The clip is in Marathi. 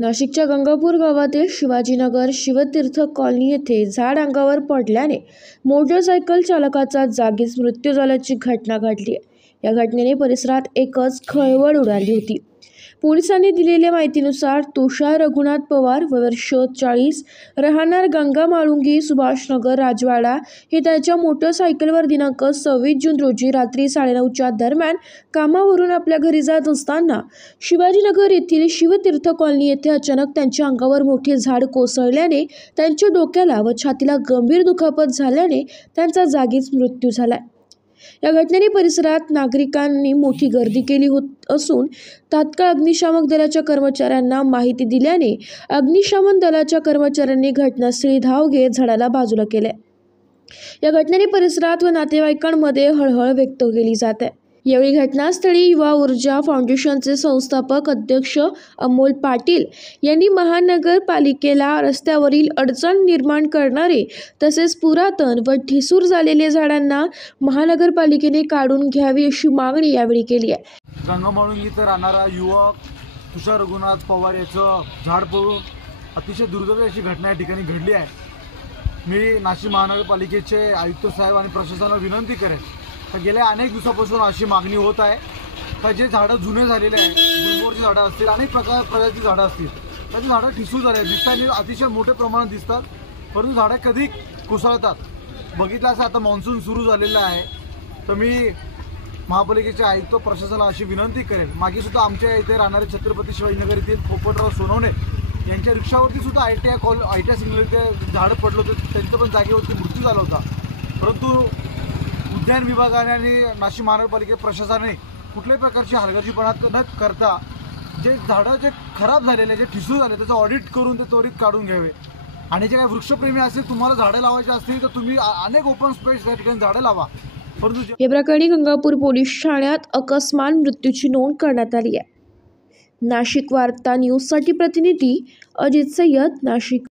नाशिकच्या गंगापूर गावातील शिवाजीनगर शिवतीर्थ कॉलनी येथे झाड अंगावर पडल्याने मोटरसायकल चालकाचा जागीच मृत्यू झाल्याची घटना घडली आहे। या घटनेने परिसरात एकच खळबळ उडाली होती। पोलिसांनी दिलेल्या माहितीनुसार तुषार रघुनाथ पवार वर्ष 40 राहणार गंगा माळुंगी सुभाषनगर राजवाडा हे त्याच्या मोटरसायकलवर दिनांक 26 जून रोजी रात्री 9:30च्या दरम्यान कामावरून आपल्या घरी जात असताना शिवाजीनगर येथील शिवतीर्थ कॉलनी येथे अचानक त्यांच्या अंगावर मोठे झाड कोसळल्याने त्यांच्या डोक्याला व छातीला गंभीर दुखापत झाल्याने त्यांचा जागीच मृत्यू झाला। या घटनेने परिसरात नागरिकांनी मोठी गर्दी केली असून तात्काळ अग्निशामक दलाच्या कर्मचाऱ्यांना माहिती दिल्याने अग्निशमन दलाच्या कर्मचाऱ्यांनी घटनास्थळी धाव घेत झाडाला बाजूला केले। या घटनेने परिसरात व नातेवाईकांमध्ये हळहळ व्यक्त केली जाते। यावेळी घटनास्थळी युवा ऊर्जा फाउंडेशनचे संस्थापक अध्यक्ष अमोल पाटील यांनी महानगरपालिकेला रस्त्यावरील अडचण निर्माण करणारे तसेच पुरातन व ठिसूळ झालेल्या झाडांना महानगरपालिकेने काढून घ्यावी अशी मागणी यावेळी केली आहे। गंगामाळुंगी इथं राहणारा युवक तुषार रघुनाथ पवार याचं झाड पडून अतिशय दुर्दैवी अशी घटना या ठिकाणी घडली आहे। मी नाशिक महानगरपालिकेचे आयुक्त साहेब आणि प्रशासनाला विनंती करेन तर गेल्या अनेक दिवसापासून अशी मागणी होत आहे का जे झाडं जुने झालेले आहेत, गुलमोहरची झाडं असतील, अनेक प्रकारची झाडं असतील, त्याची झाडं ठिसूळ झाले दिसतात, अतिशय मोठ्या प्रमाणात दिसतात, परंतु झाडं कधी कोसळतात। बघितलं असं आता मान्सून सुरू झालेलं आहे तर मी महापालिकेचे आयुक्त प्रशासनाला अशी विनंती करेन। मागे सुद्धा आमच्या इथे राहणारे छत्रपती शिवाजीनगर येथील पोपटराव सोनवणे यांच्या रिक्षावरती सुद्धा ITI सिग्नलचे झाडं पडलं होतं, त्यांचं पण जागेवरती मृत्यू झाला होता। परंतु उद्यान विभागाने आणि नाशिक महानगरपालिका प्रशासनाने कुठल्याही प्रकारची हलगर्जीपणा न करता जे झाडं जे खराब झालेले जे ठिसूळ झाले त्याचं ऑडिट करून ते त्वरित काढून घ्यावे। आणि जे काही वृक्षप्रेमी असतील, तुम्हाला झाडं लावायची असतील तर तुम्ही अनेक ओपन स्पेस या ठिकाणी झाडं लावा। परंतु या प्रकरणी गंगापूर पोलीस ठाण्यात अकस्मात मृत्यूची नोंद करण्यात आली आहे। नाशिक वार्ता न्यूजसाठी प्रतिनिधी अजित सय्यद, नाशिक।